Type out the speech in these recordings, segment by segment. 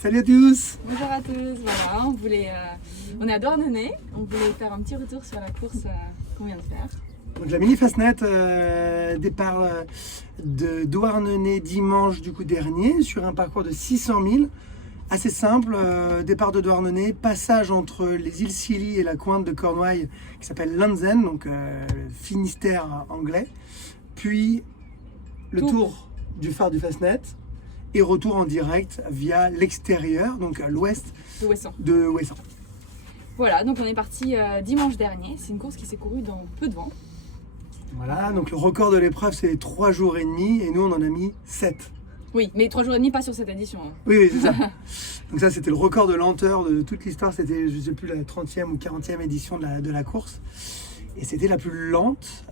Salut à tous. Bonjour à tous, voilà, on est à Douarnenez, on voulait faire un petit retour sur la course qu'on vient de faire. Donc la mini Fastnet, départ de Douarnenez dimanche du coup dernier sur un parcours de 600 000. Assez simple, départ de Douarnenez, passage entre les îles Scilly et la pointe de Cornouailles qui s'appelle Lantzen, donc Finistère anglais. Puis le tour du phare du Fastnet et retour en direct via l'extérieur, donc à l'ouest de Ouessant. Voilà, donc on est parti dimanche dernier. C'est une course qui s'est courue dans peu de vent. Voilà, donc le record de l'épreuve c'est 3 jours et demi et nous on en a mis 7. Oui, mais 3 jours et demi, pas sur cette édition. Hein. Oui, c'est ça. Donc ça c'était le record de lenteur de toute l'histoire, c'était je sais plus la 30e ou 40e édition de la course. Et c'était la plus lente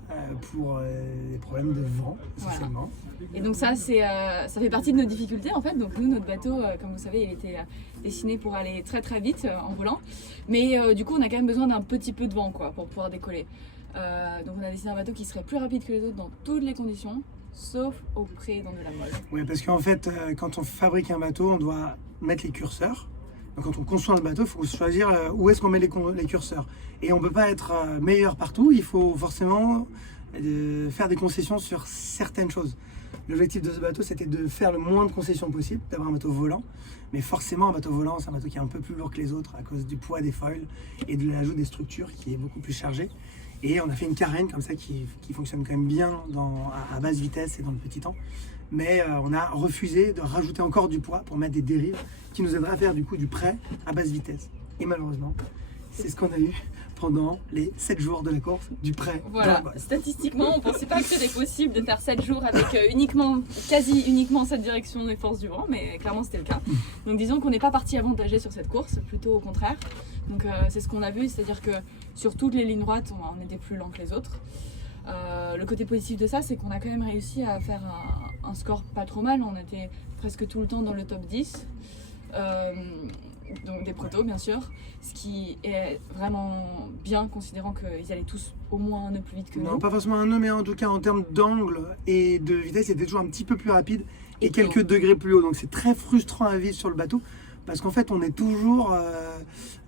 pour des problèmes de vent, essentiellement. Voilà. Et donc ça fait partie de nos difficultés en fait. Donc nous, notre bateau, comme vous savez, il était dessiné pour aller très très vite en volant. Mais du coup, on a quand même besoin d'un petit peu de vent quoi, pour pouvoir décoller. Donc on a dessiné un bateau qui serait plus rapide que les autres dans toutes les conditions, sauf auprès dans de la molle. Oui, parce qu'en fait, quand on fabrique un bateau, on doit mettre les curseurs. Donc quand on conçoit un bateau, il faut choisir où est-ce qu'on met les curseurs. Et on ne peut pas être meilleur partout, il faut forcément faire des concessions sur certaines choses. L'objectif de ce bateau, c'était de faire le moins de concessions possible, d'avoir un bateau volant. Mais forcément, un bateau volant, c'est un bateau qui est un peu plus lourd que les autres à cause du poids des foils et de l'ajout des structures qui est beaucoup plus chargé. Et on a fait une carène comme ça qui fonctionne quand même bien à basse vitesse et dans le petit temps. Mais on a refusé de rajouter encore du poids pour mettre des dérives qui nous aideraient à faire du coup du prêt à basse vitesse. Et malheureusement, c'est ce qu'on a eu pendant les 7 jours de la course, du prêt. Voilà, statistiquement, on ne pensait pas que c'était possible de faire 7 jours avec quasi uniquement cette direction et force du vent, mais clairement c'était le cas. Donc disons qu'on n'est pas parti avantagé sur cette course, plutôt au contraire. Donc c'est ce qu'on a vu, c'est-à-dire que sur toutes les lignes droites, on était plus lent que les autres. Le côté positif de ça, c'est qu'on a quand même réussi à faire un score pas trop mal. On était presque tout le temps dans le top 10, donc des protos bien sûr, ce qui est vraiment bien considérant qu'ils allaient tous au moins un nœud plus vite que nous. Non, pas forcément un nœud, mais en tout cas en termes d'angle et de vitesse, c'était toujours un petit peu plus rapide et quelques degrés plus haut. Donc c'est très frustrant à vivre sur le bateau parce qu'en fait on est toujours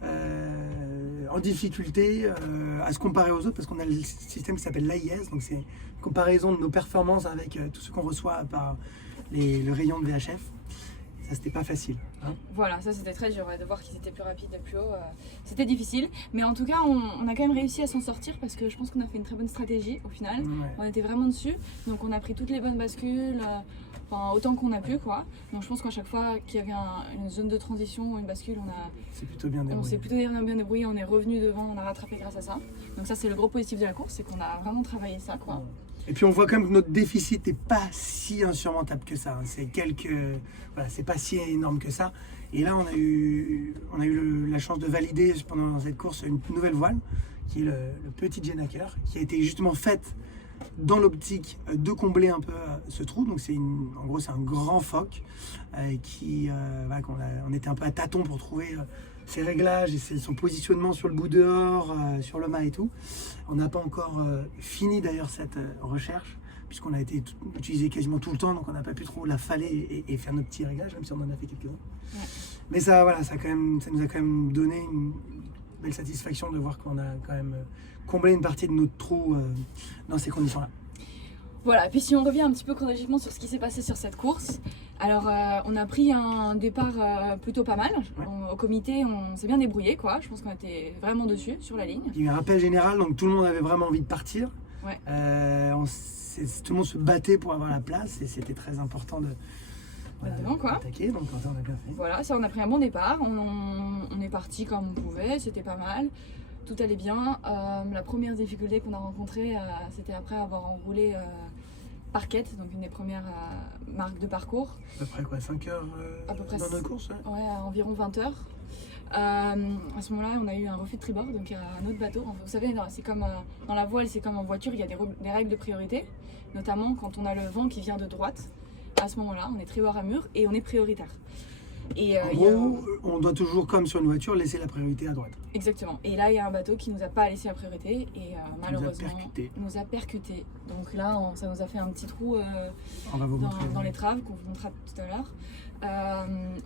en difficulté à se comparer aux autres parce qu'on a le système qui s'appelle l'AIS, donc c'est une comparaison de nos performances avec tout ce qu'on reçoit par le rayon de VHF. Ça c'était pas facile. Hein. Voilà, ça c'était très dur de voir qu'ils étaient plus rapides plus haut. C'était difficile, mais en tout cas on a quand même réussi à s'en sortir parce que je pense qu'on a fait une très bonne stratégie au final. Ouais. On était vraiment dessus, donc on a pris toutes les bonnes bascules. Enfin, autant qu'on a pu quoi. Donc je pense qu'à chaque fois qu'il y avait une zone de transition ou une bascule, on s'est plutôt bien débrouillé, on est revenu devant, on a rattrapé grâce à ça. Donc ça c'est le gros positif de la course, c'est qu'on a vraiment travaillé ça quoi. Et puis on voit quand même que notre déficit n'est pas si insurmontable que ça. C'est c'est pas si énorme que ça. Et là on a eu la chance de valider pendant cette course une nouvelle voile qui est le petit Jennaker, qui a été justement faite dans l'optique de combler un peu ce trou. Donc en gros c'est un grand phoque on était un peu à tâtons pour trouver ses réglages et son positionnement sur le bout dehors, sur le mât et tout. On n'a pas encore fini d'ailleurs cette recherche puisqu'on a été utilisé quasiment tout le temps, donc on n'a pas pu trop la faller et faire nos petits réglages, même si on en a fait quelques-uns. Ouais. Mais ça nous a quand même donné une belle satisfaction de voir qu'on a quand même comblé une partie de notre trou dans ces conditions-là. Voilà, et puis si on revient un petit peu chronologiquement sur ce qui s'est passé sur cette course, alors on a pris un départ plutôt pas mal. Ouais. Au comité, on s'est bien débrouillé quoi. Je pense qu'on était vraiment dessus sur la ligne. Il y a eu un rappel général, donc tout le monde avait vraiment envie de partir. Ouais. Tout le monde se battait pour avoir la place et c'était très important d'attaquer, donc on a bien fait. Voilà, ça on a pris un bon départ, on est parti comme on pouvait, c'était pas mal. Tout allait bien. La première difficulté qu'on a rencontrée, c'était après avoir enroulé Parquette, donc une des premières marques de parcours. À peu près quoi, 5 heures à peu près dans notre course? Ouais, à environ 20 heures. À ce moment-là, on a eu un refus de tribord, donc un autre bateau. Vous savez, c'est comme dans la voile, c'est comme en voiture, il y a des règles de priorité, notamment quand on a le vent qui vient de droite. À ce moment-là, on est tribord à mur et on est prioritaire. Et en gros, on doit toujours, comme sur une voiture, laisser la priorité à droite. Exactement. Et là, il y a un bateau qui nous a pas laissé la priorité et malheureusement nous a percuté. Donc là, ça nous a fait un petit trou dans l'étrave qu'on vous montrera tout à l'heure.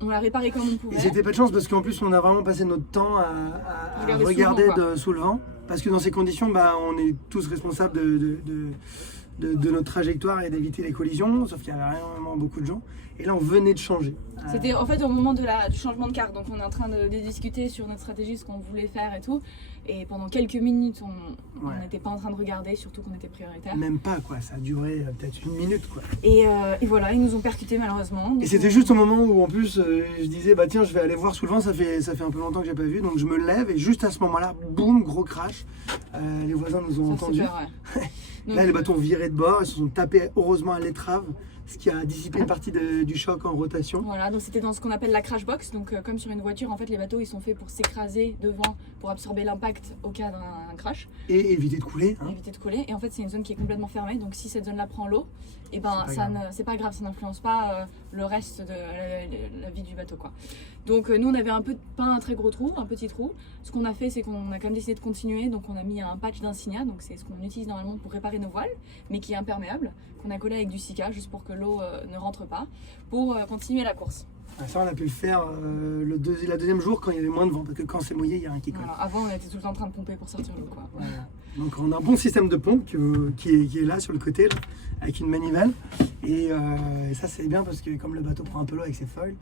On l'a réparé comme on pouvait. Et c'était pas de chance parce qu'en plus on a vraiment passé notre temps à regarder sous le vent. Parce que dans ces conditions, on est tous responsables de notre trajectoire et d'éviter les collisions, sauf qu'il y avait vraiment beaucoup de gens. Et là on venait de changer. C'était en fait au moment du changement de carte, donc on est en train de discuter sur notre stratégie, ce qu'on voulait faire et tout. Et pendant quelques minutes, on n'était pas en train de regarder, surtout qu'on était prioritaire. Même pas quoi, ça a duré peut-être 1 minute quoi. Et voilà, ils nous ont percutés malheureusement. Et c'était juste au moment où en plus je disais tiens je vais aller voir sous le vent, ça fait un peu longtemps que j'ai pas vu, donc je me lève et juste à ce moment-là, boum, gros crash. Les voisins nous ont entendus. Super, ouais. Donc, là les bateaux ont viré de bord, ils se sont tapés heureusement à l'étrave, ce qui a dissipé une partie du choc en rotation. Voilà, donc c'était dans ce qu'on appelle la crash box. Donc comme sur une voiture, en fait les bateaux ils sont faits pour s'écraser devant, pour absorber l'impact au cas d'un crash. Et éviter de couler. Éviter de couler. Et en fait c'est une zone qui est complètement fermée, donc si cette zone-là prend l'eau, et c'est pas grave, ça n'influence pas le reste de la vie du bateau quoi. Donc nous on avait pas un très gros trou, un petit trou. Ce qu'on a fait c'est qu'on a quand même décidé de continuer, donc on a mis un patch d'Insignia, donc c'est ce qu'on utilise normalement pour réparer nos voiles, mais qui est imperméable, qu'on a collé avec du Sika juste pour que l'eau ne rentre pas, pour continuer la course. Ça on a pu le faire la deuxième jour quand il y avait moins de vent, parce que quand c'est mouillé il y a un qui colle. Voilà, avant on était tout le temps en train de pomper pour sortir l'eau quoi. Voilà. Donc on a un bon système de pompe qui est là sur le côté là, avec une manivelle et ça c'est bien parce que comme le bateau prend un peu l'eau avec ses foils,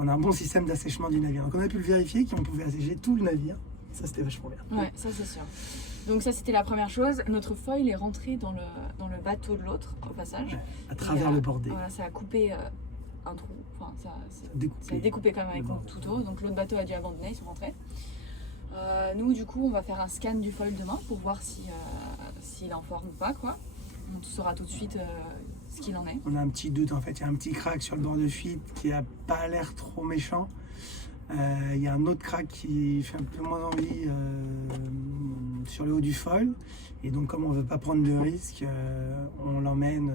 on a un bon système d'assèchement du navire. Donc on a pu le vérifier qu'on pouvait assécher tout le navire. Ça c'était vachement bien. Ouais, ça c'est sûr. Donc ça c'était la première chose. Notre foil est rentré dans le bateau de l'autre au passage. Ouais, à travers le bordé. Voilà, ça a coupé un trou. Enfin, ça a découpé quand même avec mon couteau. Donc l'autre bateau a dû abandonner, ils sont rentrés. Nous du coup on va faire un scan du foil demain pour voir s'il est en forme ou pas quoi. On saura tout de suite ce qu'il en est. On a un petit doute en fait, il y a un petit crack sur le bord de fuite qui a pas l'air trop méchant. Il y a un autre crack qui fait un peu moins envie sur le haut du foil. Et donc comme on ne veut pas prendre de risque, on l'emmène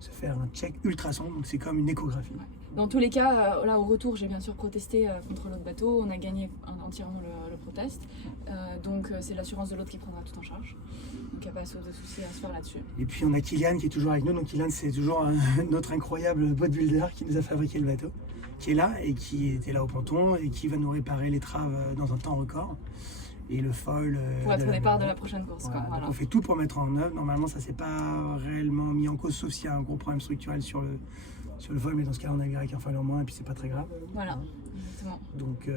se faire un check ultrason, donc c'est comme une échographie. Ouais. Dans tous les cas, là au retour, j'ai bien sûr protesté contre l'autre bateau. On a gagné entièrement le protest. Donc c'est l'assurance de l'autre qui prendra tout en charge. Donc il n'y a pas de souci à se faire là-dessus. Et puis on a Kylian qui est toujours avec nous. Donc Kylian c'est toujours notre incroyable bodybuilder qui nous a fabriqué le bateau, qui est là et qui était là au ponton et qui va nous réparer l'étrave dans un temps record. Et le foil pour être au départ de la prochaine course. Voilà, quoi, voilà. On fait tout pour mettre en œuvre. Normalement ça s'est pas réellement mis en cause sauf s'il y a un gros problème structurel sur le foil, mais dans ce cas on navire avec un foil en moins et puis c'est pas très grave. Voilà, exactement. Donc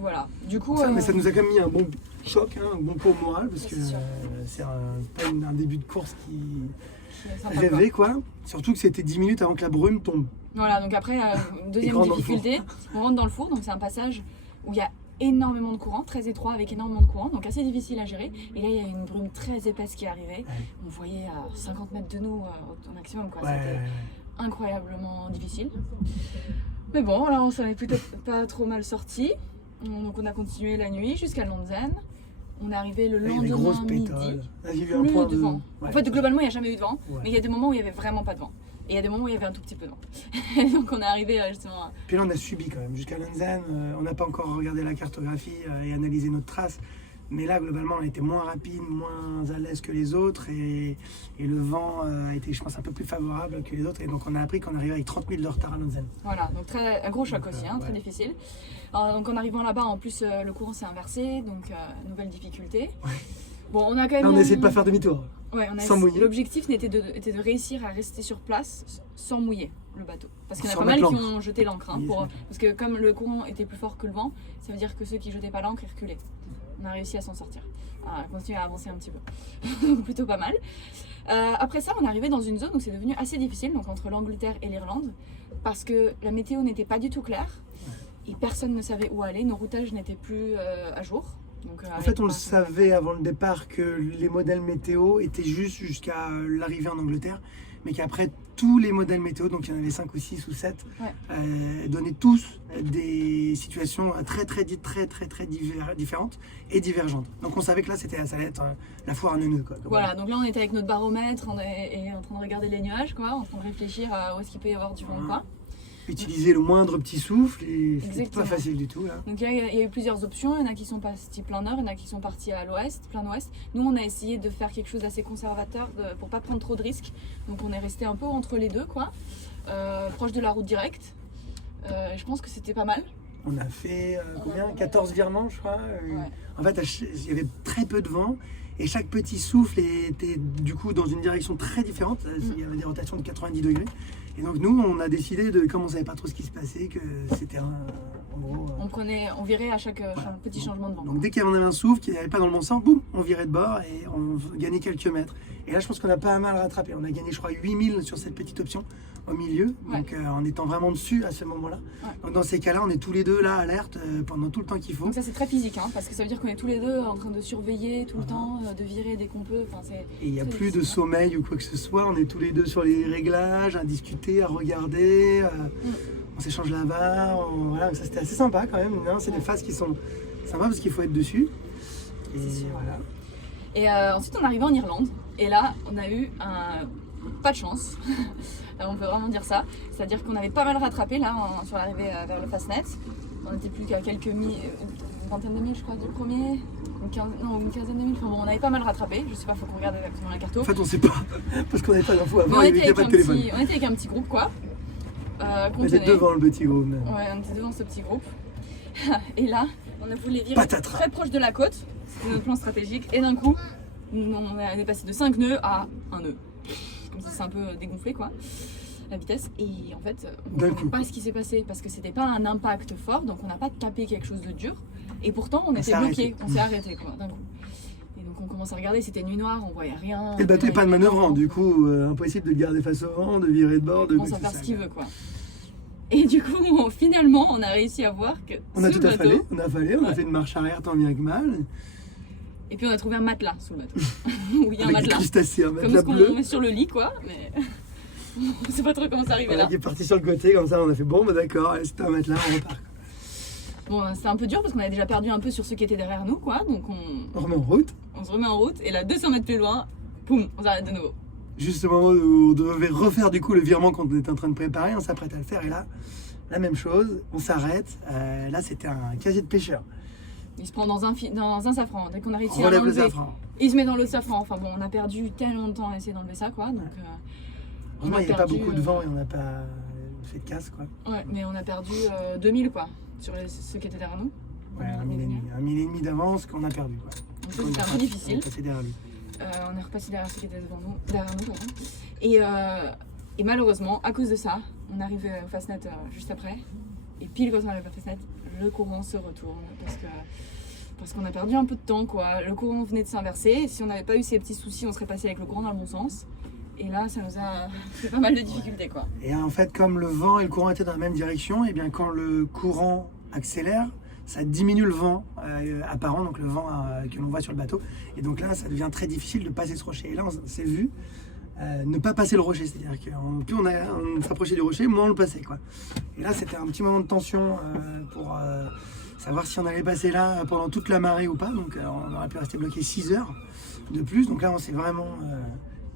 voilà, du coup... mais ça nous a quand même mis un bon choc, un bon coup au moral, parce que c'est un début de course qui rêvait quoi. Surtout que c'était 10 minutes avant que la brume tombe. Voilà, donc après, deuxième difficulté, on rentre dans le four, donc c'est un passage où il y a énormément de courant, très étroit avec énormément de courant, donc assez difficile à gérer. Et là il y a une brume très épaisse qui est arrivée. On voyait à 50 mètres de nous au maximum quoi. C'était incroyablement difficile. Mais bon, là on s'en est peut-être pas trop mal sorti. Donc on a continué la nuit jusqu'à Lanzen. On est arrivé le lendemain midi. Là, j'ai vu un point de vent. Ouais. En fait globalement il n'y a jamais eu de vent, mais il y a des moments où il n'y avait vraiment pas de vent. Et il y a des moments où il y avait un tout petit peu de vent. Donc on est arrivé justement... Puis là on a subi quand même jusqu'à Lanzen. On n'a pas encore regardé la cartographie et analysé notre trace. Mais là, globalement, on était moins rapide, moins à l'aise que les autres et le vent a été, je pense, un peu plus favorable que les autres. Et donc, on a appris qu'on arrivait avec 30 000 de retard à Lanzen. Voilà, donc un gros choc aussi, très difficile. Alors, donc, en arrivant là-bas, en plus, le courant s'est inversé, donc nouvelle difficulté. Ouais. Bon, on a quand même... Là, on essaie de pas faire demi-tour. Ouais, sans mouiller. L'objectif était de réussir à rester sur place sans mouiller le bateau. Parce qu'il y en a pas mal qui ont jeté l'ancre. Parce que comme le courant était plus fort que le vent, ça veut dire que ceux qui jetaient pas l'ancre, ils reculaient. On a réussi à s'en sortir, à continuer à avancer un petit peu, plutôt pas mal. Après ça, on est arrivé dans une zone où c'est devenu assez difficile, donc entre l'Angleterre et l'Irlande, parce que la météo n'était pas du tout claire et personne ne savait où aller, nos routages n'étaient plus à jour. Donc, en fait, on le savait avant le départ que les modèles météo étaient juste jusqu'à l'arrivée en Angleterre, mais qu'après tous les modèles météo, donc il y en avait 5 ou 6 ou 7, donnaient tous des situations très différentes et divergentes. Donc on savait que là, ça allait être la foire à neuneux. Voilà, donc là on était avec notre baromètre et en train de regarder les nuages, quoi, en train de réfléchir à où est-ce qu'il peut y avoir du vent ou pas. Utiliser le moindre petit souffle et c'est pas facile du tout là. Donc il y a eu plusieurs options, il y en a qui sont partis plein nord, il y en a qui sont partis à l'ouest, plein ouest. Nous on a essayé de faire quelque chose d'assez conservateur pour pas prendre trop de risques. Donc on est resté un peu entre les deux quoi, proche de la route directe. je pense que c'était pas mal. On a fait combien 14 virements, je crois. Ouais. En fait, il y avait très peu de vent et chaque petit souffle était du coup dans une direction très différente. Il y avait des rotations de 90 degrés. Et donc nous, on a décidé comme on savait pas trop ce qui se passait, que c'était en gros. On virait à chaque petit changement de vent. Donc dès qu'il y avait un souffle qui n'allait pas dans le bon sens, boum, on virait de bord et on gagnait quelques mètres. Et là, je pense qu'on a pas mal rattrapé. On a gagné, je crois, 8000 sur cette petite option au milieu, donc en étant vraiment dessus à ce moment-là. Ouais. Donc dans ces cas-là, on est tous les deux là, alerte, pendant tout le temps qu'il faut. Donc ça c'est très physique, hein, parce que ça veut dire qu'on est tous les deux en train de surveiller tout le temps, de virer dès qu'on peut. Et il n'y a plus de sommeil ou quoi que ce soit, on est tous les deux sur les réglages, à discuter, à regarder, on s'échange la barre, voilà, ça c'était assez sympa quand même. Non, c'est des phases qui sont sympas parce qu'il faut être dessus. Et voilà. Et ensuite on est arrivé en Irlande, et là on a eu pas de chance. On peut vraiment dire ça, c'est-à-dire qu'on avait pas mal rattrapé là sur l'arrivée vers le Fastnet. On n'était plus qu'à une vingtaine de milles je crois du premier, une quinzaine de milles, enfin bon on avait pas mal rattrapé, je sais pas, faut qu'on regarde exactement la carte. En fait on sait pas, parce qu'on n'avait pas d'infos avant, on il n'y avait pas de téléphone. On était avec un petit groupe quoi. On était devant le petit groupe même. Ouais, on était devant ce petit groupe. Et là, on a voulu virer Patatras. très proche de la côte, c'était notre plan stratégique, et d'un coup, on est passé de 5 nœuds à 1 nœud. Comme ça, c'est un peu dégonflé quoi, la vitesse. Et en fait, on ne comprenait pas ce qui s'est passé parce que c'était pas un impact fort, donc on n'a pas tapé quelque chose de dur. Et pourtant, on était bloqué, on s'est arrêté quoi, d'un coup. Et donc on commence à regarder, c'était nuit noire, on voyait rien. Et le bateau n'est pas de manœuvrant, du coup, impossible de le garder face au vent, de virer de bord, de. On s'en faire ce qu'il veut quoi. Et du coup, finalement, on a réussi à voir que on a tout affalé, on a fait une marche arrière tant bien que mal. Et puis on a trouvé un matelas sous le bateau. Où il y a un avec matelas. Des crustacés, un comme matelas ce qu'on bleu. met sur le lit quoi, mais on sait pas trop comment ça arrivait Voilà, là. qui est parti sur le côté, comme ça on a fait bon, bah d'accord, allez, c'était un matelas, on repart. Bon, c'était un peu dur parce qu'on avait déjà perdu un peu sur ceux qui étaient derrière nous quoi, donc On remet en route. on se remet en route et là 200 mètres plus loin, poum, on s'arrête de nouveau. Juste au moment où on devait refaire du coup le virement qu'on était en train de préparer, on s'apprête à le faire et là, la même chose, on s'arrête. Là c'était un casier de pêcheur. Il se prend dans un safran, dès qu'on a réussi à Relève le l'enlever, safran. il se met dans l'autre safran. Enfin bon, on a perdu tellement de temps à essayer d'enlever ça quoi, donc Heureusement, il n'y avait pas beaucoup de vent et on n'a pas fait de casse quoi. Ouais, mais on a perdu 2000 quoi, sur ceux qui étaient derrière nous. Ouais, un mille et demi d'avance qu'on a perdu quoi. Donc ça c'était un peu difficile. On est passé derrière lui. On est repassé derrière ceux qui étaient derrière nous pardon. Et malheureusement, à cause de ça, on arrive au Fastnet juste après. Et pile quand on arrive au Fastnet, le courant se retourne parce qu'on a perdu un peu de temps quoi. Le courant venait de s'inverser. Et si on n'avait pas eu ces petits soucis, on serait passé avec le courant dans le bon sens. Et là, ça nous a fait pas mal de difficultés quoi. Et en fait, comme le vent et le courant étaient dans la même direction, et bien quand le courant accélère, ça diminue le vent apparent, donc le vent que l'on voit sur le bateau. Et donc là, ça devient très difficile de passer ce rocher. Et là, on s'est vu ne pas passer le rocher. C'est-à-dire que plus on s'approchait du rocher, moins on le passait, quoi. Et là, c'était un petit moment de tension pour savoir si on allait passer là pendant toute la marée ou pas. Donc on aurait pu rester bloqué 6 heures de plus. Donc là, on s'est vraiment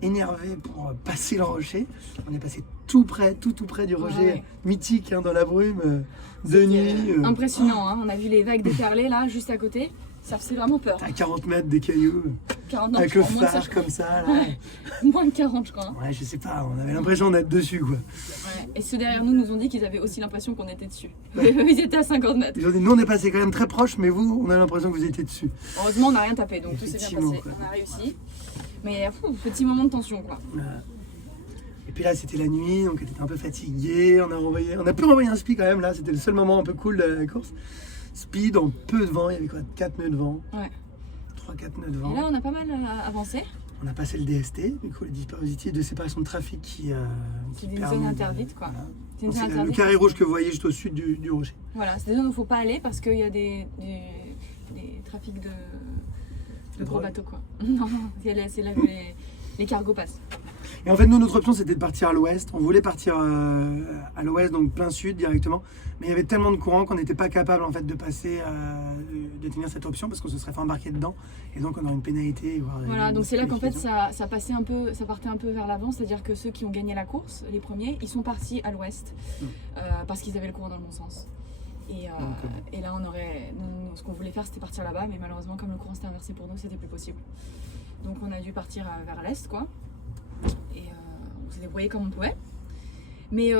énervé pour passer le rocher. On est passé tout près du rocher mythique dans la brume de nuit. Impressionnant, hein. On a vu les vagues déferler là, juste à côté. Ça faisait vraiment peur. À 40 mètres des cailloux, 40, non, avec le moins de phare ça, comme ça. Là. Ouais. Moins de 40 je crois. Hein. Ouais, je sais pas, on avait l'impression d'être dessus quoi. Ouais. Et ceux derrière nous nous ont dit qu'ils avaient aussi l'impression qu'on était dessus. Ils étaient à 50 mètres. Ils ont dit, nous on est passé quand même très proche, mais vous, on a l'impression que vous étiez dessus. Heureusement on n'a rien tapé, donc tout s'est bien passé. Quoi. On a réussi. Mais petit moment de tension quoi. Voilà. Et puis là c'était la nuit, donc on était un peu fatigué. On a pu renvoyer un spi quand même là, c'était le seul moment un peu cool de la course. Speed en peu de vent, il y avait quoi, 4 nœuds de vent. Ouais. 3-4 nœuds de vent. Et là on a pas mal avancé. On a passé le DST, du coup le dispositif de séparation de trafic qui c'est une zone interdite quoi. Voilà. C'est une zone interdite. Le carré rouge que vous voyez juste au sud du rocher. Voilà, c'est des zones où il ne faut pas aller parce qu'il y a des trafics de gros bateaux quoi. Non, c'est là que les cargos passent. Et en fait, nous, notre option, c'était de partir à l'ouest. On voulait partir à l'ouest, donc plein sud directement. Mais il y avait tellement de courant qu'on n'était pas capable en fait de passer, de tenir cette option parce qu'on se serait fait embarquer dedans. Et donc, on aurait une pénalité. Voilà, donc c'est là qu'en fait, ça partait un peu vers l'avant. C'est-à-dire que ceux qui ont gagné la course, les premiers, ils sont partis à l'ouest parce qu'ils avaient le courant dans le bon sens. Et là, nous, ce qu'on voulait faire, c'était partir là-bas. Mais malheureusement, comme le courant s'était inversé pour nous, c'était plus possible. Donc, on a dû partir vers l'est, quoi. Et on s'est débrouillé comme on pouvait. Mais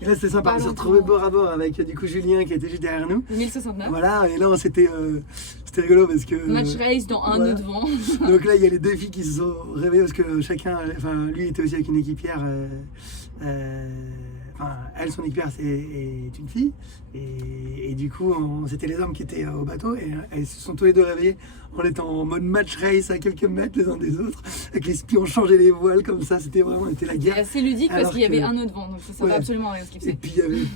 Et là c'était sympa, on s'est retrouvés bord à bord avec du coup Julien qui était juste derrière nous. 1069. Voilà, et là c'était rigolo parce que... Match race dans un nœud de vent. Donc là il y a les deux filles qui se sont réveillées parce que chacun, enfin lui était aussi avec une équipière, elle son équipière est une fille, et du coup c'était les hommes qui étaient au bateau et elles se sont tous les deux réveillés en étant en mode match race à quelques mètres les uns des autres, avec les spions changer les voiles comme ça, c'était la guerre. C'est assez ludique parce qu'il y avait un nœud de vent, donc ça servait absolument à rien ce qu'ils faisaient. Et puis il y avait...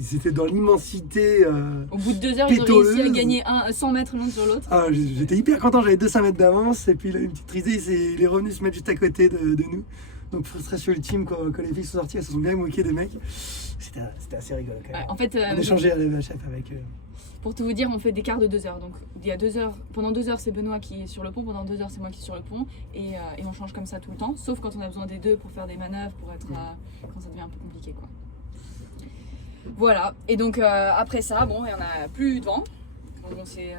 C'était dans l'immensité. Au bout de 2 heures, ils ont réussi à gagner 100 mètres l'un sur l'autre. Ah, j'étais hyper content, j'avais 200 mètres d'avance. Et puis là, une petite risée, il est revenu se mettre juste à côté de nous. Donc frustration ultime quand les filles sont sorties, elles se sont bien moquées des mecs. C'était assez rigolo quand même. Ouais, en fait, on échangeait à la VHF avec eux. Pour tout vous dire, on fait des quarts de 2 heures. Donc il y a 2 heures, pendant 2 heures c'est Benoît qui est sur le pont, pendant 2 heures c'est moi qui suis sur le pont. Et on change comme ça tout le temps, sauf quand on a besoin des deux pour faire des manœuvres, pour être quand ça devient un peu compliqué quoi. Voilà, et donc après ça, bon, il n'y en a plus de vent. Donc on s'est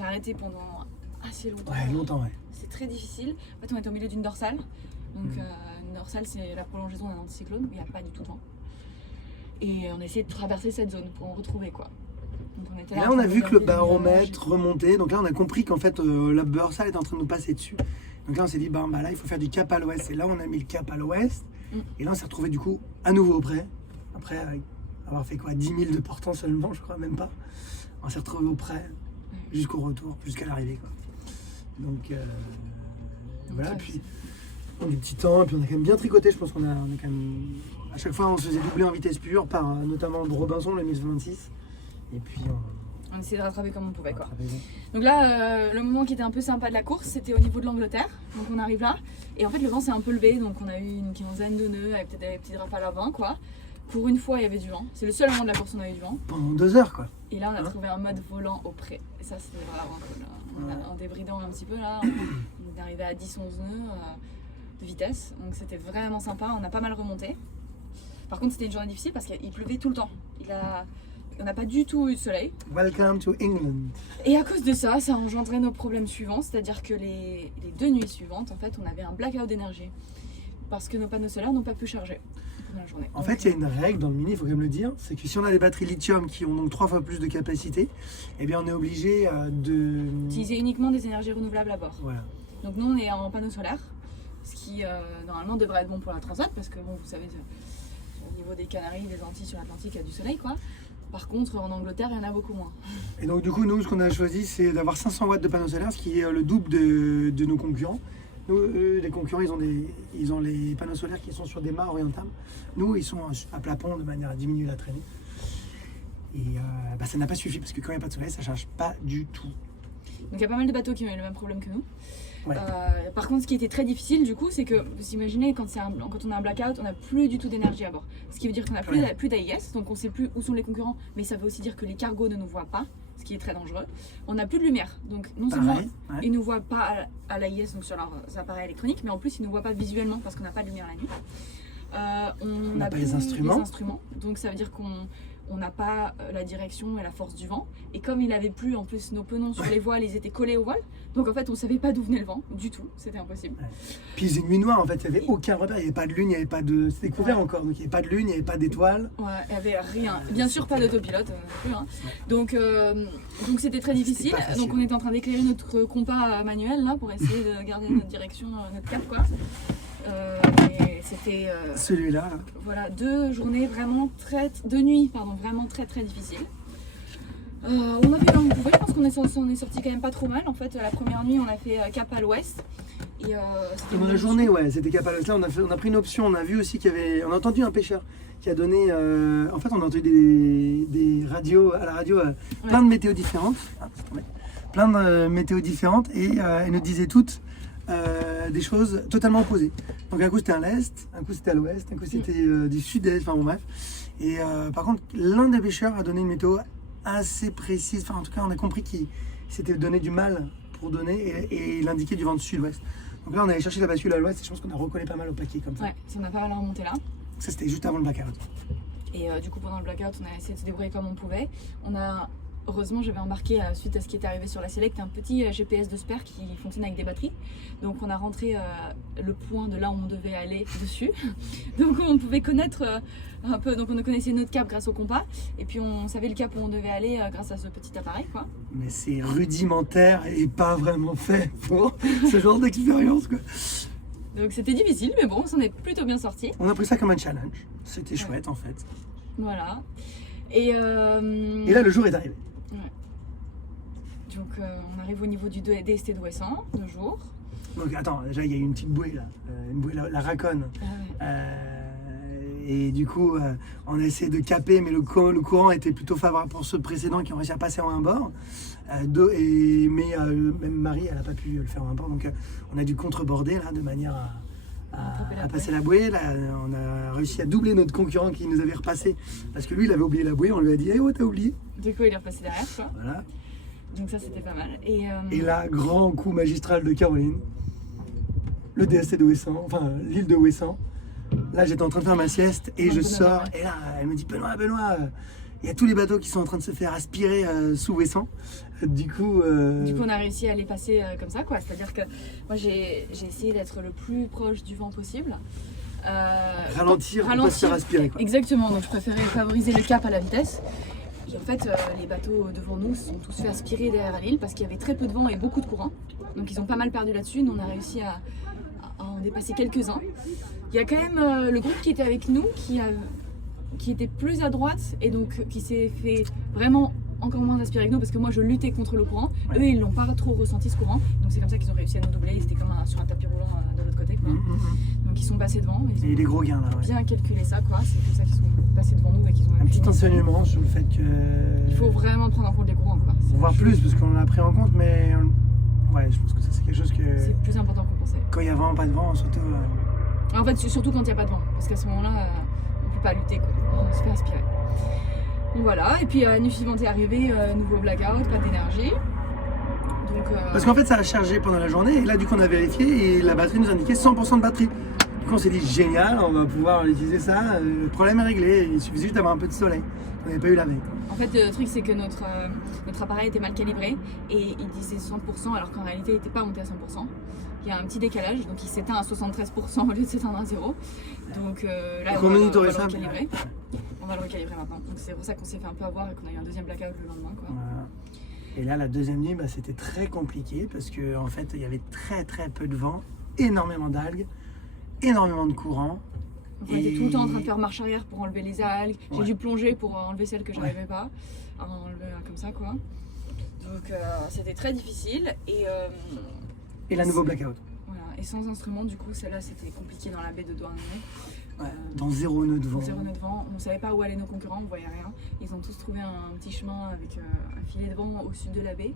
arrêté pendant assez longtemps. Ouais, longtemps, ouais. C'est très difficile. En fait, on était au milieu d'une dorsale. Donc une dorsale, c'est la prolongaison d'un anticyclone, mais il n'y a pas du tout de vent. Et on a essayé de traverser cette zone pour en retrouver quoi. Donc on était là, on a vu que le baromètre remontait. Donc là, on a compris qu'en fait, la dorsale est en train de nous passer dessus. Donc là, on s'est dit, bah là, il faut faire du cap à l'ouest. Et là, on a mis le cap à l'ouest. Et là, on s'est retrouvé du coup à nouveau auprès. Après, avoir fait quoi, 10 000 de portant seulement, je crois, même pas. On s'est retrouvé auprès jusqu'au retour, jusqu'à l'arrivée quoi. Donc voilà, puis on a du petit temps, et puis on a quand même bien tricoté. Je pense qu'on a quand même, à chaque fois on se faisait doubler en vitesse pure par notamment Robinson, le 1026. Et puis on essayait de rattraper comme on pouvait quoi. Donc là, le moment qui était un peu sympa de la course, c'était au niveau de l'Angleterre. Donc on arrive là, et en fait le vent s'est un peu levé, donc on a eu une quinzaine de nœuds avec peut-être des petites rafales à 20 quoi. Pour une fois, il y avait du vent. C'est le seul moment de la course où on a eu du vent. Pendant 2 heures, quoi. Et là, on a trouvé un mode volant au près. Et ça, c'était vraiment cool. En débridant un petit peu, là, on est arrivé à 10-11 nœuds de vitesse. Donc, c'était vraiment sympa. On a pas mal remonté. Par contre, c'était une journée difficile parce qu'il pleuvait tout le temps. On n'a pas du tout eu de soleil. Welcome to England. Et à cause de ça, ça a engendré nos problèmes suivants. C'est-à-dire que les 2 nuits suivantes, en fait, on avait un blackout d'énergie. Parce que nos panneaux solaires n'ont pas pu charger. En fait, il y a une règle dans le mini, il faut quand même le dire, c'est que si on a des batteries lithium qui ont donc 3 fois plus de capacité, eh bien on est obligé d'utiliser uniquement des énergies renouvelables à bord. Voilà. Donc nous on est en panneaux solaires, ce qui normalement devrait être bon pour la Transat parce que bon, vous savez, au niveau des Canaries, des Antilles sur l'Atlantique, il y a du soleil quoi. Par contre, en Angleterre, il y en a beaucoup moins. Et donc du coup, nous, ce qu'on a choisi, c'est d'avoir 500 watts de panneaux solaires, ce qui est le double de nos concurrents. Nous, les concurrents, ils ont les panneaux solaires qui sont sur des mâts orientables. Nous, ils sont à plat pont de manière à diminuer la traînée. Et ça n'a pas suffi parce que quand il n'y a pas de soleil, ça ne charge pas du tout. Donc il y a pas mal de bateaux qui ont eu le même problème que nous. Ouais. Par contre, ce qui était très difficile du coup, c'est que vous imaginez quand on a un blackout, on n'a plus du tout d'énergie à bord. Ce qui veut dire qu'on n'a plus d'AIS, donc on ne sait plus où sont les concurrents, mais ça veut aussi dire que les cargos ne nous voient pas, ce qui est très dangereux. On n'a plus de lumière, donc non seulement ils ne nous voient pas à l'AIS, donc sur leurs appareils électroniques, mais en plus ils ne nous voient pas visuellement parce qu'on n'a pas de lumière la nuit. On n'a pas les instruments, donc ça veut dire qu'on n'a pas la direction et la force du vent. Et comme il avait plu, en plus nos penons sur les voiles, ils étaient collés aux voiles. Donc en fait, on savait pas d'où venait le vent, du tout. C'était impossible. Ouais. Puis il faisait nuit noire, en fait, il n'y avait aucun repère. Il n'y avait pas de lune, il n'y avait pas de... C'était couvert encore, donc il n'y avait pas de lune, il n'y avait pas d'étoiles. Ouais, il n'y avait rien. Bien sûr, pas d'autopilote non plus. Hein. Donc c'était très difficile. Donc on était en train d'éclairer notre compas manuel là pour essayer de garder notre direction, notre cap quoi. Et c'était celui-là. Voilà, 2 journées vraiment deux nuits vraiment très très difficiles. On a fait comme on pouvait, je pense qu'on est sorti quand même pas trop mal. En fait, la première nuit, on a fait cap à l'ouest. Et dans la journée, ouais, c'était cap à l'ouest. Là, on a pris une option. On a vu aussi qu'il y avait. On a entendu un pêcheur qui a donné. En fait, on a entendu des radios à la radio, plein de météos différentes. Plein de météos différentes. Et elles nous disaient toutes des choses totalement opposées. Donc, un coup, c'était à l'est, un coup, c'était à l'ouest, un coup, c'était du sud-est. Enfin, bon, bref. Et par contre, l'un des pêcheurs a donné une météo assez précise, enfin en tout cas on a compris qu'il s'était donné du mal pour donner et il indiquait du vent de sud-ouest. Donc là on allait chercher la bascule à l'ouest et je pense qu'on a recollé pas mal au paquet comme ça. Ouais, on a pas mal remonté là. Ça c'était juste avant le blackout. Et du coup pendant le blackout on a essayé de se débrouiller comme on pouvait. On a heureusement, j'avais embarqué, suite à ce qui était arrivé sur la Select, un petit GPS de Sper qui fonctionne avec des batteries. Donc on a rentré le point de là où on devait aller dessus. Donc on pouvait connaître un peu, donc on connaissait notre cap grâce au compas. Et puis on savait le cap où on devait aller grâce à ce petit appareil, quoi. Mais c'est rudimentaire et pas vraiment fait pour ce genre d'expérience, quoi. Donc c'était difficile, mais bon, on s'en est plutôt bien sorti. On a pris ça comme un challenge. C'était chouette, en fait. Voilà. Et là, le jour est arrivé. Ouais. Donc on arrive au niveau du DST de Ouessant, le jour. Donc attends, déjà il y a eu une petite bouée là, une bouée la raconne. Ah ouais. Et du coup, on a essayé de caper, mais le courant était plutôt favorable pour ceux précédents qui ont réussi à passer en un bord. Mais même Marie, elle n'a pas pu le faire en un bord, donc on a dû contreborder là, de manière à passer la bouée. Là, on a réussi à doubler notre concurrent qui nous avait repassé, parce que lui, il avait oublié la bouée, on lui a dit « Eh oh, t'as oublié !» Du coup, il est repassé derrière, quoi. Voilà. Donc ça, c'était pas mal. Et là, grand coup magistral de Caroline, le DST de Ouessant, enfin l'île de Ouessant. Là, j'étais en train de faire ma sieste et je sors, et là, elle me dit « Benoît, il y a tous les bateaux qui sont en train de se faire aspirer sous Ouessant. » Du coup, on a réussi à les passer comme ça, quoi. C'est-à-dire que moi, j'ai essayé d'être le plus proche du vent possible. Ralentir pour pas se faire aspirer, quoi. Exactement, donc je préférais favoriser le cap à la vitesse. Et en fait, les bateaux devant nous se sont tous fait aspirer derrière l'île parce qu'il y avait très peu de vent et beaucoup de courant. Donc ils ont pas mal perdu là-dessus. Nous, on a réussi à en dépasser quelques-uns. Il y a quand même le groupe qui était avec nous qui était plus à droite et donc qui s'est fait vraiment encore moins aspirer que nous parce que moi je luttais contre le courant. Ouais. Eux ils l'ont pas trop ressenti ce courant. Donc c'est comme ça qu'ils ont réussi à nous doubler. C'était comme sur un tapis roulant de l'autre côté, quoi. Donc ils sont passés devant. Et des gros gains là. Ouais. Bien calculé ça, quoi. C'est comme ça qu'ils sont passés devant nous et qu'ils ont un petit enseignement sur le fait que. Il faut vraiment prendre en compte les courants, quoi. Voire plus parce qu'on l'a pris en compte, mais ouais, je pense que ça c'est quelque chose que. C'est plus important qu'on pensait. Quand il y a vraiment pas de vent, surtout. En fait, surtout quand il n'y a pas de vent, parce qu'à ce moment-là, on ne peut pas lutter, quoi. On se fait aspirer. Donc voilà, et puis nuit suivante est arrivée, nouveau blackout, pas d'énergie. Donc, parce qu'en fait, ça a chargé pendant la journée, et là, du coup, on a vérifié, et la batterie nous indiquait 100% de batterie. Du coup, on s'est dit, génial, on va pouvoir utiliser ça, le problème est réglé, il suffisait juste d'avoir un peu de soleil. On n'avait pas eu la veille. En fait, le truc, c'est que notre appareil était mal calibré, et il disait 100%, alors qu'en réalité, il n'était pas monté à 100%. Il y a un petit décalage, donc il s'éteint à 73% au lieu de s'éteindre à 0. Donc là, donc on va le recalibrer. On va le recalibrer maintenant. Donc c'est pour ça qu'on s'est fait un peu avoir et qu'on a eu un deuxième blackout le lendemain, quoi. Voilà. Et là, la deuxième nuit, c'était très compliqué parce qu'en fait, il y avait très peu de vent, énormément d'algues, énormément de courant. On était tout le temps en train de faire marche arrière pour enlever les algues. J'ai dû plonger pour enlever celles que je n'arrivais pas à enlever comme ça, quoi. Donc c'était très difficile et la nouveau blackout. Voilà. Et sans instrument, du coup, celle-là, c'était compliqué dans la baie de Douarnenez. Dans 0 nœud de vent. 0 nœud de vent. On ne savait pas où allaient nos concurrents, on ne voyait rien. Ils ont tous trouvé un petit chemin avec un filet de vent au sud de la baie.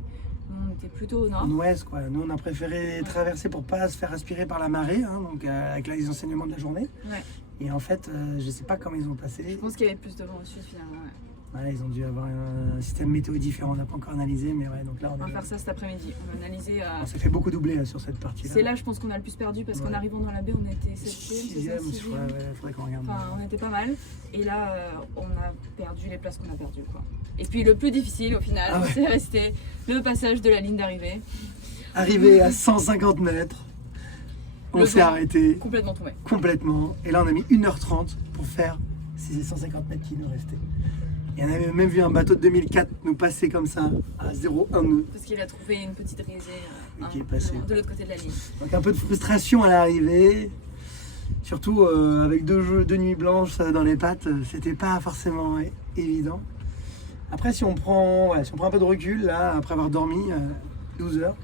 Nous, on était plutôt au nord. En ouest, quoi. Nous, on a préféré traverser pour ne pas se faire aspirer par la marée, hein, donc avec les enseignements de la journée. Ouais. Et en fait, je ne sais pas comment ils ont passé. Je pense qu'il y avait plus de vent au sud, finalement. Ouais. Voilà, ils ont dû avoir un système météo différent, on n'a pas encore analysé, mais ouais, donc là on va faire ça cet après-midi. On va analyser. On s'est fait beaucoup doubler là, sur cette partie-là. C'est là, je pense qu'on a le plus perdu parce qu'en arrivant dans la baie, on était 7e, je crois, faudrait qu'on regarde. Enfin, on était pas mal. Et là, on a perdu les places qu'on a perdues, quoi. Et puis le plus difficile au final, c'est resté le passage de la ligne d'arrivée. Arrivé à 150 mètres, on s'est arrêté. Complètement tombé. Complètement. Et là, on a mis 1h30 pour faire ces 150 mètres qui nous restaient. Et on avait même vu un bateau de 2004 nous passer comme ça à 0,1 nœud. Parce qu'il a trouvé une petite risée qui est passé de l'autre côté de la ligne. Donc un peu de frustration à l'arrivée. Surtout avec deux nuits blanches dans les pattes, c'était pas forcément évident. Après, si on prend un peu de recul, là, après avoir dormi 12 heures,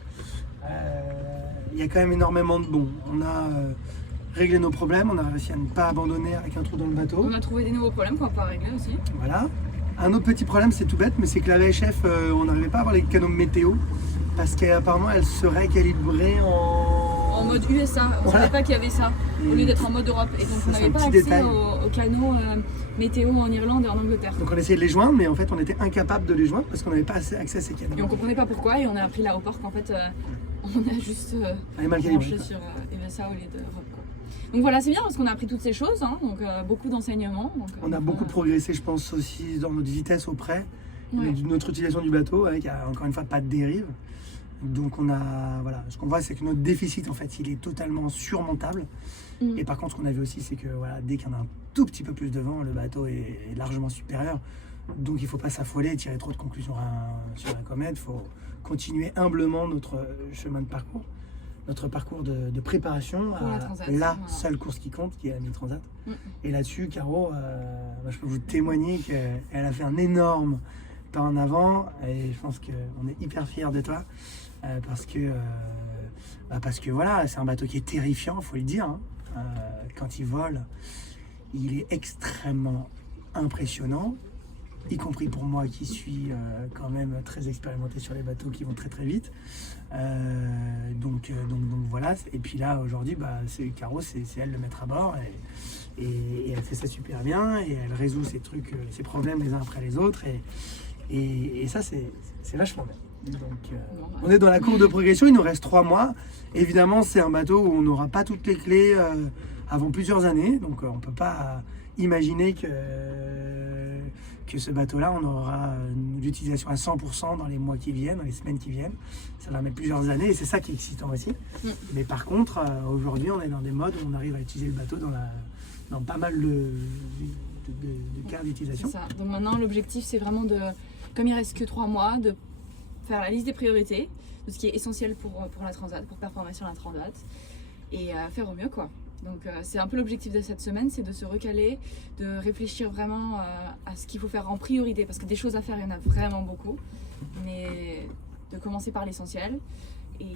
il y a quand même énormément de bons. On a réglé nos problèmes, on a réussi à ne pas abandonner avec un trou dans le bateau. On a trouvé des nouveaux problèmes qu'on va régler aussi. Voilà. Un autre petit problème, c'est tout bête, mais c'est que la VHF, on n'arrivait pas à avoir les canaux météo parce qu'apparemment elle serait calibrée en mode USA. On ne savait pas qu'il y avait ça au lieu d'être en mode Europe. Et donc on n'avait pas accès aux canaux météo en Irlande et en Angleterre. Donc on essayait de les joindre, mais en fait on était incapable de les joindre parce qu'on n'avait pas accès à ces canaux. Et on comprenait pas pourquoi, et on a appris à l'aéroport qu'en fait on a juste branché sur USA au lieu d'Europe. Donc voilà, c'est bien parce qu'on a appris toutes ces choses, hein, donc beaucoup d'enseignements. On a beaucoup progressé, je pense, aussi dans notre vitesse auprès. notre utilisation du bateau, avec encore une fois pas de dérive. Donc on a, voilà, ce qu'on voit, c'est que notre déficit, en fait, il est totalement surmontable. Et par contre, ce qu'on a vu aussi, c'est que voilà, dès qu'il y en a un tout petit peu plus de vent, le bateau est largement supérieur. Donc il ne faut pas s'affoler et tirer trop de conclusions sur la comète. Il faut continuer humblement notre chemin de parcours, notre parcours de préparation à la seule course qui compte, qui est la Mini Transat. Et là-dessus, Caro, je peux vous témoigner qu'elle a fait un énorme pas en avant, et je pense qu'on est hyper fiers de toi parce que voilà, c'est un bateau qui est terrifiant, faut le dire, hein. Quand il vole, il est extrêmement impressionnant, y compris pour moi qui suis quand même très expérimenté sur les bateaux qui vont très très vite. Donc voilà, et puis là aujourd'hui, c'est Caro, c'est elle le maître à bord, et elle fait ça super bien, et elle résout ses trucs, ses problèmes les uns après les autres, et ça c'est vachement bien. Donc on est dans la courbe de progression, il nous reste 3 mois. Évidemment, c'est un bateau où on n'aura pas toutes les clés avant plusieurs années, donc on ne peut pas imaginer que ce bateau-là, on aura l'utilisation à 100% dans les mois qui viennent, dans les semaines qui viennent. Ça va mettre plusieurs années, et c'est ça qui est excitant aussi. Mais par contre, aujourd'hui, on est dans des modes où on arrive à utiliser le bateau dans pas mal de cas d'utilisation. C'est ça. Donc maintenant, l'objectif, c'est vraiment comme il reste que 3 mois, de faire la liste des priorités, de ce qui est essentiel pour la Transat, pour performer sur la Transat, et faire au mieux, quoi. Donc c'est un peu l'objectif de cette semaine, c'est de se recaler, de réfléchir vraiment à ce qu'il faut faire en priorité, parce que des choses à faire, il y en a vraiment beaucoup, mais de commencer par l'essentiel, et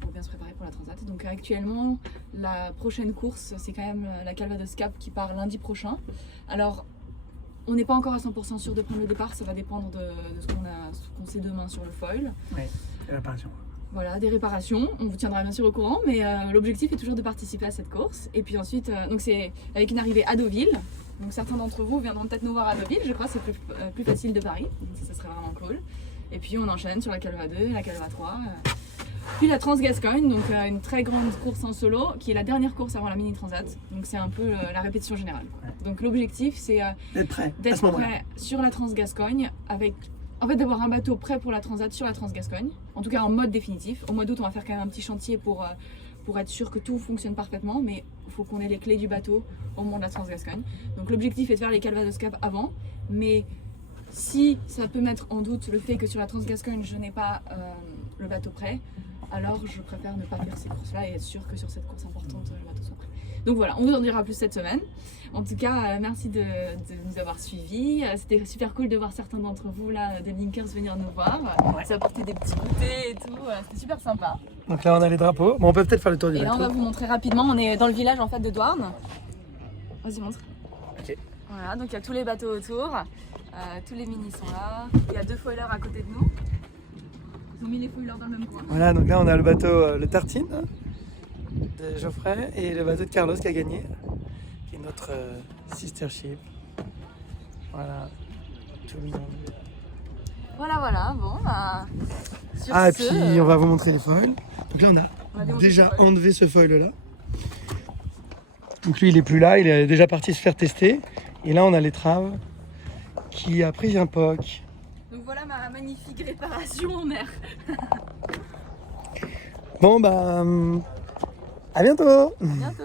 pour bien se préparer pour la Transat. Donc actuellement, la prochaine course, c'est quand même la Calvados Cap qui part lundi prochain. Alors, on n'est pas encore à 100% sûr de prendre le départ, ça va dépendre de ce qu'on sait demain sur le foil. Oui, des réparations. Voilà, des réparations, on vous tiendra bien sûr au courant, mais l'objectif est toujours de participer à cette course. Et puis ensuite, donc c'est avec une arrivée à Deauville. Donc certains d'entre vous viendront peut-être nous voir à Deauville, je crois que c'est plus facile de Paris, donc ça serait vraiment cool. Et puis on enchaîne sur la Calva 2, la Calva 3. Puis la Trans-Gascogne, donc une très grande course en solo, qui est la dernière course avant la Mini Transat. Donc c'est un peu la répétition générale. Donc l'objectif c'est d'être prêt sur la Trans-Gascogne, avec d'avoir un bateau prêt pour la Transat sur la Trans-Gascogne, en tout cas en mode définitif. Au mois d'août, on va faire quand même un petit chantier pour être sûr que tout fonctionne parfaitement, mais il faut qu'on ait les clés du bateau au moment de la Trans-Gascogne. Donc l'objectif est de faire les Calvados Cap avant, mais si ça peut mettre en doute le fait que sur la Trans-Gascogne, je n'ai pas le bateau prêt, alors je préfère ne pas faire ces courses-là et être sûr que sur cette course importante, le bateau soit prêt. Donc voilà, on vous en dira plus cette semaine. En tout cas, merci de nous avoir suivis. C'était super cool de voir certains d'entre vous, là, des Linkers, venir nous voir. Ça apportait des petits goûters et tout. C'était super sympa. Donc là, on a les drapeaux. Bon, on peut peut-être faire le tour du bateau. Et là, on va vous montrer rapidement. On est dans le village en fait de Douarn. Vas-y, montre. Ok. Voilà, donc il y a tous les bateaux autour. Tous les minis sont là. Il y a 2 foilers à côté de nous. Ils ont mis les foilers dans le même coin. Voilà, donc là, on a le bateau, le Tartine de Geoffrey, et le bateau de Carlos qui a gagné, qui est notre sister ship. Voilà, tout mignon. Voilà, bon. Et puis on va vous montrer les foils. Donc là, on a déjà enlevé ce foil là. Donc lui, il est plus là, il est déjà parti se faire tester. Et là, on a l'étrave qui a pris un POC. Donc voilà ma magnifique réparation en mer. Bon, à bientôt. Bientôt.